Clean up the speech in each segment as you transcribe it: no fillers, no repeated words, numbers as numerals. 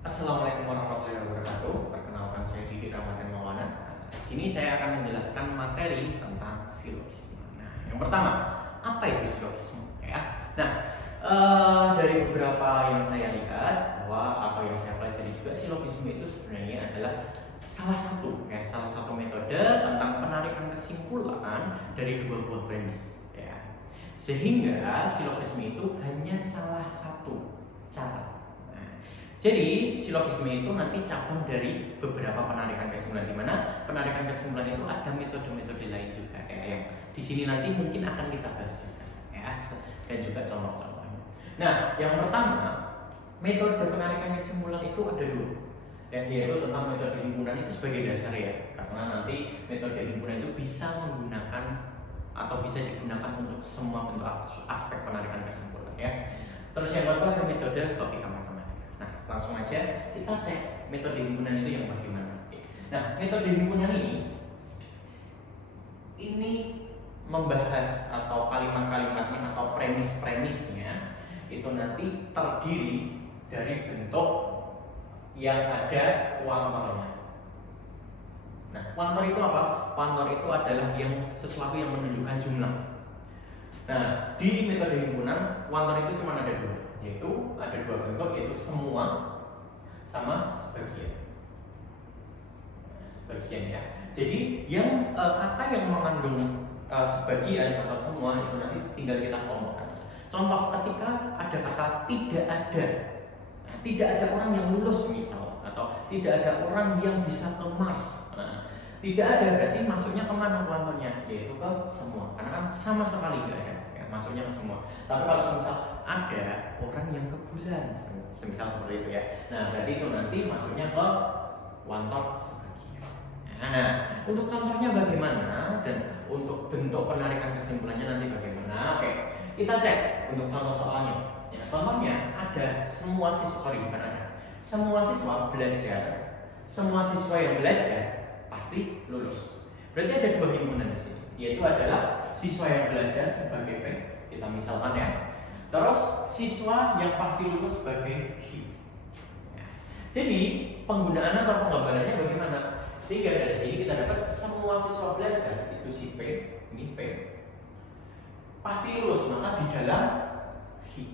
Assalamualaikum warahmatullahi wabarakatuh. Perkenalkan, saya Didi Ramadan Maulana. Di sini saya akan menjelaskan materi tentang silogisme. Nah, yang pertama, apa itu silogisme? Dari beberapa yang saya lihat atau yang saya pelajari juga, silogisme itu sebenarnya adalah salah satu metode tentang penarikan kesimpulan dari dua buah premis. Sehingga silogisme itu hanya salah satu cara. Jadi silogisme itu nanti cabang dari beberapa penarikan kesimpulan, di mana penarikan kesimpulan itu ada metode-metode lain juga yang di sini nanti mungkin akan kita bahas dan juga contoh-contohnya. Nah, yang pertama, metode penarikan kesimpulan itu ada dua, yaitu tentang metode himpunan itu sebagai dasar karena nanti metode himpunan itu bisa menggunakan atau bisa digunakan untuk semua bentuk aspek penarikan kesimpulan Terus yang kedua ada metode logika matematika. Nah, langsung aja kita cek metode himpunan itu yang bagaimana. Nah, metode himpunan ini membahas atau kalimat-kalimatnya atau premis-premisnya itu nanti terdiri dari bentuk yang ada kuantornya. Nah, kuantor itu apa? Kuantor itu adalah sesuatu yang menunjukkan jumlah. Nah, di metode himpunan kuantor itu cuma ada dua, yaitu ada dua bentuk, yaitu semua sama sebagian. Jadi yang kata yang mengandung sebagian atau semua itu nanti tinggal kita kelompokkan. Contoh, ketika ada kata tidak ada orang yang lulus misal, atau tidak ada orang yang bisa ke Mars. Tidak ada berarti masuknya kemana kuantornya? Yaitu ke semua, karena kan sama sekali nggak ada. Masuknya ke semua. Tapi kalau misal ada orang yang ke bulan, semisal seperti itu Nah, berarti itu nanti masuknya ke kuantor sebagian. Nah, untuk contohnya bagaimana dan untuk bentuk penarikan kesimpulannya nanti bagaimana? Oke, kita cek untuk contoh soalnya. Contohnya ada semua siswa belajar. Semua siswa yang belajar pasti lulus. Berarti ada dua himpunan di sini, yaitu adalah siswa yang belajar sebagai P, kita misalkan terus siswa yang pasti lulus sebagai Q. Jadi penggunaan atau penggambarannya bagaimana? Sehingga dari sini kita dapat semua siswa belajar itu si P, ini P, pasti lulus, maka di dalam Q.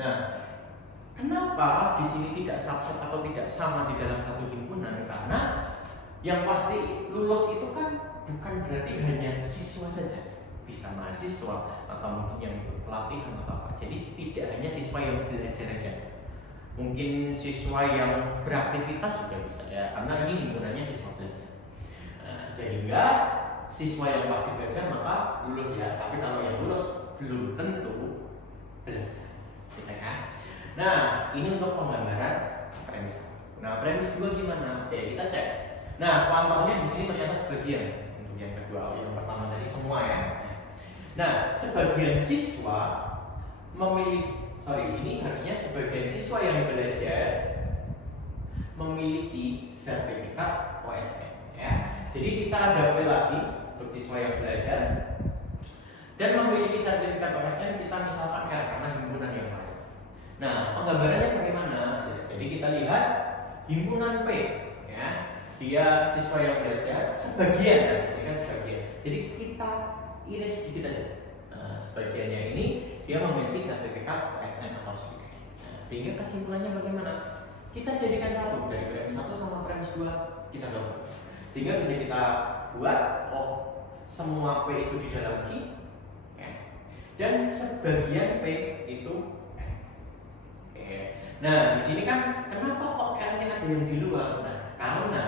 Nah, kenapa di sini tidak subset atau tidak sama di dalam satu himpunan? Karena yang pasti lulus itu kan bukan berarti hanya siswa saja, bisa mahasiswa atau mungkin yang ikut pelatihan atau apa. Jadi tidak hanya siswa yang belajar saja, mungkin siswa yang beraktivitas juga bisa karena ini himpunannya siswa belajar. Sehingga siswa yang pasti belajar maka lulus tapi kalau yang lulus belum tentu belajar. Nah, ini untuk penggambaran premis. Nah, premis kedua gimana? Oke, kita cek. Nah, kuantornya di sini ternyata sebagian. Untuk yang kedua, yang pertama tadi semua Nah, sebagian siswa ini harusnya sebagian siswa yang belajar memiliki sertifikat OSN Jadi kita ada P lagi untuk siswa yang belajar dan memiliki sertifikat OSN, kita misalkan R karena himpunan yang lain. Nah, penggambarannya bagaimana? Jadi kita lihat himpunan P dia siswa yang belajar sebagian, jadi kita iris sedikit aja. Nah, sebagiannya ini dia memiliki sertifikat OSN atau SPIK. Sehingga kesimpulannya bagaimana? Kita jadikan satu dari premis 1 sama premis 2 kita gabung. Sehingga bisa kita buat semua P itu di dalam Q dan sebagian P itu R. Nah, di sini kan kenapa kok R-nya ada yang di luar? Nah, karena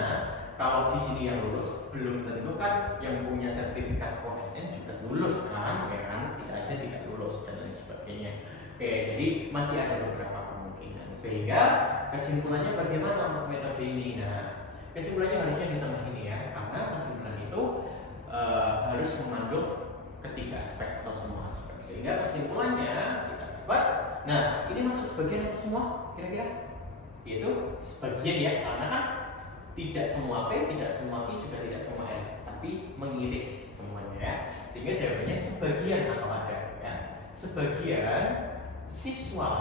kalau di sini yang lulus belum tentu kan yang punya sertifikat OSN juga lulus kan, bisa aja tidak lulus dan lain sebagainya. Jadi masih ada beberapa kemungkinan. Sehingga kesimpulannya bagaimana untuk metode ini? Nah, kesimpulannya harusnya di tengah ini karena kesimpulan itu harus mengandung ketiga aspek atau semua aspek. Sehingga kesimpulannya kita dapat. Nah, ini masuk sebagian atau semua? Kira-kira? Yaitu sebagian karena kan tidak semua P, tidak semua Q, juga tidak semua N, tapi mengiris semuanya sehingga jawabannya sebagian atau ada sebagian siswa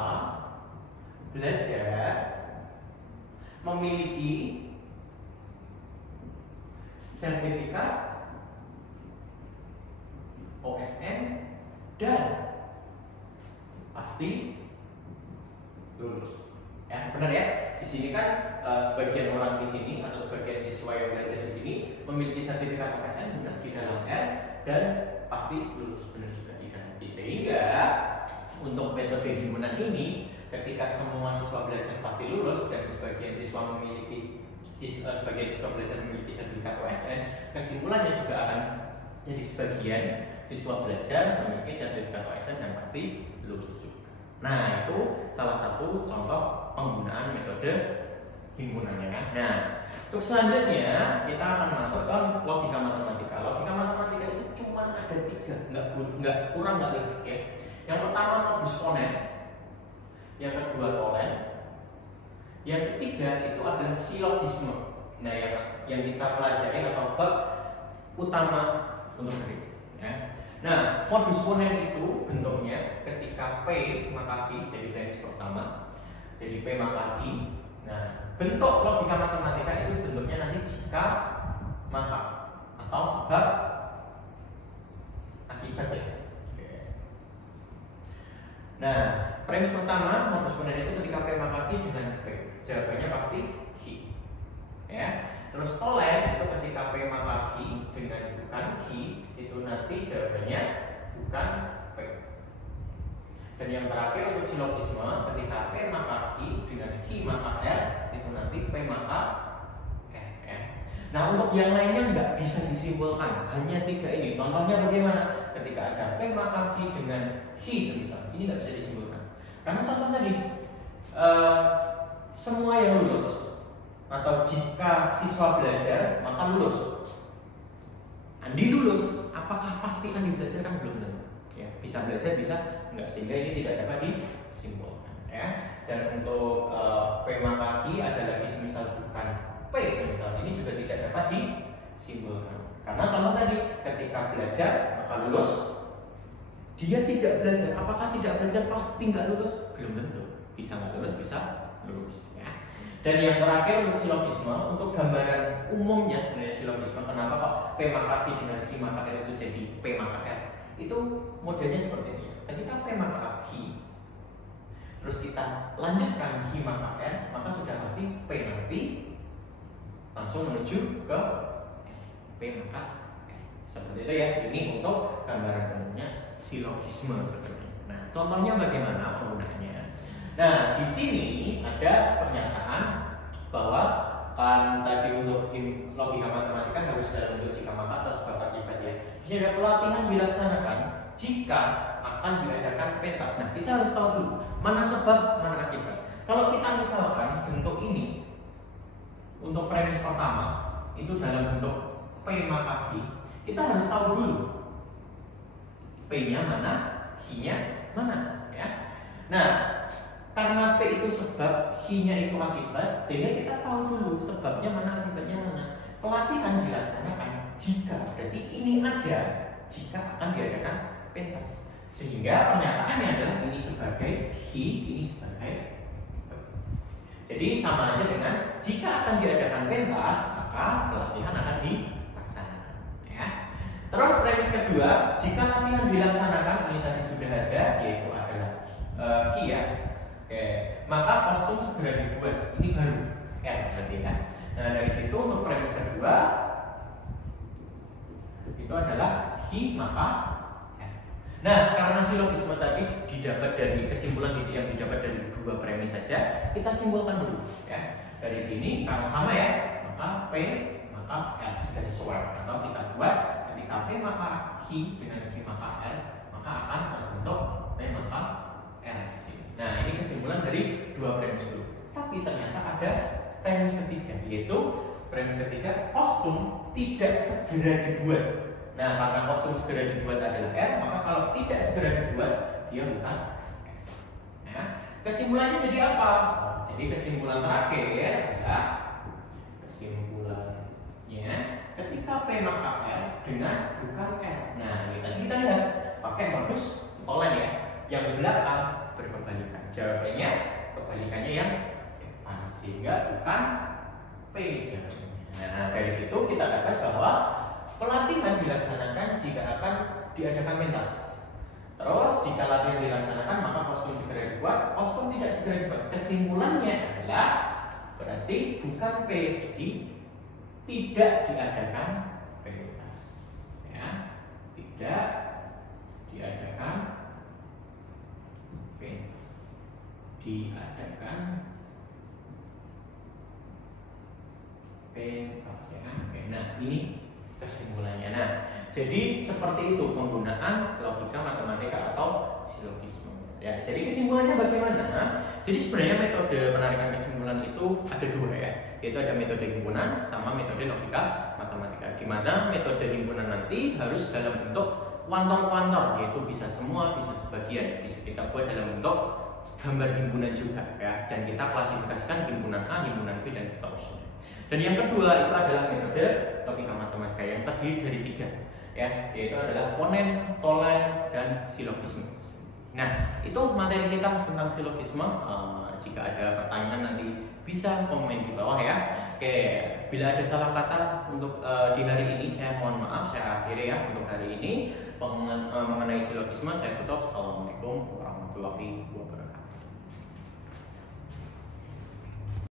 belajar memiliki sertifikat OSN dan pasti lulus. Ya, benar ya. Di sini kan sebagian orang di sini atau sebagian siswa yang belajar di sini memiliki sertifikat OSN benar di dalam R dan pasti lulus, benar juga di dalam B. Sehingga untuk metode himpunan ini, ketika semua siswa belajar pasti lulus dan sebagian siswa belajar memiliki sertifikat OSN, kesimpulannya juga akan jadi sebagian siswa belajar memiliki sertifikat OSN dan pasti lulus juga. Nah, itu salah satu contoh penggunaan metode himpunannya kan. Nah, untuk selanjutnya kita akan masuk ke logika matematika. Logika matematika itu cuma ada 3, nggak kurang nggak lebih ya. Yang pertama modus ponens, yang kedua tolen, yang ketiga itu adalah silogisme. Nah, yang kita pelajari atau bab utama untuk hari ini. Ya. Nah, modus ponens itu bentuknya ketika P maka Q, jadi premis pertama, jadi P maka Q. Nah, bentuk logika matematika itu bentuknya nanti jika maka atau sebab akibat ya. Nah, premis pertama modus ponens itu ketika P maka Q dengan P, jawabannya pasti Q. Ya. Terus tolen itu ketika P maka Q dengan bukan Q, itu nanti jawabannya bukan P. Dan yang terakhir untuk silogisme, ketika P maka Q dengan Q maka R, itu nanti P maka R. Nah, untuk yang lainnya nggak bisa disimpulkan, hanya 3 ini. Contohnya bagaimana? Ketika ada P maka Q dengan Q semisal, ini nggak bisa disimpulkan. Karena contoh tadi, semua yang lulus atau jika siswa belajar maka lulus. Andi lulus, apakah pasti Andi belajar? Kan belum tentu. Ya, bisa belajar, bisa enggak, sehingga ini tidak dapat disimpulkan. Ya. Dan untuk P maka Q ada lagi semisal bukan P semisal, ini juga tidak dapat disimpulkan. Karena kalau tadi ketika belajar maka lulus, dia tidak belajar, apakah tidak belajar pasti nggak lulus? Belum tentu. Bisa nggak lulus, bisa lulus. Ya. Dan yang terakhir untuk silogisme, untuk gambaran umumnya sebenarnya silogisme, kenapa kok P maka Q dengan Q maka R itu jadi P maka R? Itu modelnya seperti ini. Ketika P maka Q, terus kita lanjutkan Q maka R, maka sudah pasti P nanti langsung menuju ke P maka R. Seperti itu ya. Ini untuk gambaran umumnya silogisme seperti ini. Nah, contohnya bagaimana penggunaannya? Nah, di sini ada pernyataan bahwa kan tadi untuk logika matematika harus dalam bentuk jika maka atau sebab akibat ya. Di sini ada pelatihan dilaksanakan jika akan diadakan pentas. Nah, kita harus tahu dulu mana sebab, mana akibat. Kalau kita misalkan bentuk ini untuk premis pertama itu dalam bentuk P maka Q, kita harus tahu dulu P-nya mana, Q-nya mana ya. Nah, karena P itu sebab, Q-nya itu akibat, sehingga kita tahu dulu sebabnya mana, akibatnya mana. Pelatihan dilaksanakan jika, berarti ini ada jika akan diadakan pentas. Sehingga pernyataannya adalah ini sebagai Q, ini sebagai P. Jadi sama aja dengan jika akan diadakan pentas, maka pelatihan akan dilaksanakan. Ya. Terus premis kedua, jika latihan dilaksanakan, ini tadi sudah ada, yaitu adalah Q ya. Oke, maka kostum segera dibuat. Ini baru R berarti ya. Nah, dari situ untuk premis kedua itu adalah Q maka R. Nah, karena silogisme tadi didapat dari kesimpulan yang didapat dari 2 premis saja, kita simpulkan dulu ya. Dari sini karena sama ya, maka P maka R sudah sesuai. Atau kita buat ketika P maka Q dengan Q maka R, maka akan terbentuk P maka R di sini. Nah, ini kesimpulan dari 2 premis dulu. Tapi ternyata ada premis ketiga, yaitu premis ketiga kostum tidak segera dibuat. Nah, karena kostum segera dibuat adalah R, maka kalau tidak segera dibuat dia bukan R. Nah, kesimpulannya jadi apa? Jadi kesimpulan terakhir adalah kesimpulannya ketika P maka R dengan bukan R. Nah, ini tadi kita lihat pakai modus tolen ya. Yang belakang berkebalikan. Jawabannya kebalikannya yang depan. sehingga bukan P jawabannya. Nah, dari situ kita dapat bahwa pelatihan dilaksanakan jika akan diadakan pentas. Terus jika latihan dilaksanakan maka kostum segera dibuat, kostum tidak segera dibuat. Kesimpulannya adalah berarti bukan P, jadi tidak diadakan pentas. Ya, tidak diadakan pentas. Diadakan pentas ya. Oke, nah ini kesimpulannya. Nah, jadi seperti itu penggunaan logika matematika atau silogisme. Ya, jadi kesimpulannya bagaimana? Jadi sebenarnya metode penarikan kesimpulan itu ada dua ya, yaitu ada metode himpunan sama metode logika matematika. Di mana metode himpunan nanti harus dalam bentuk kuantor-kuantor, yaitu bisa semua, bisa sebagian, bisa kita buat dalam bentuk gambar himpunan juga ya. Dan kita klasifikasikan himpunan A, himpunan B dan seterusnya. Dan yang kedua itu adalah metode logika matematika yang terdiri dari tiga ya, yaitu adalah ponen, tolen, dan silogisme. Nah, itu materi kita tentang silogisme. Jika ada pertanyaan nanti bisa komen di bawah ya. Oke, bila ada salah kata untuk di hari ini saya mohon maaf, saya akhiri ya untuk hari ini mengenai silogisme saya tutup. Assalamualaikum warahmatullahi wabarakatuh.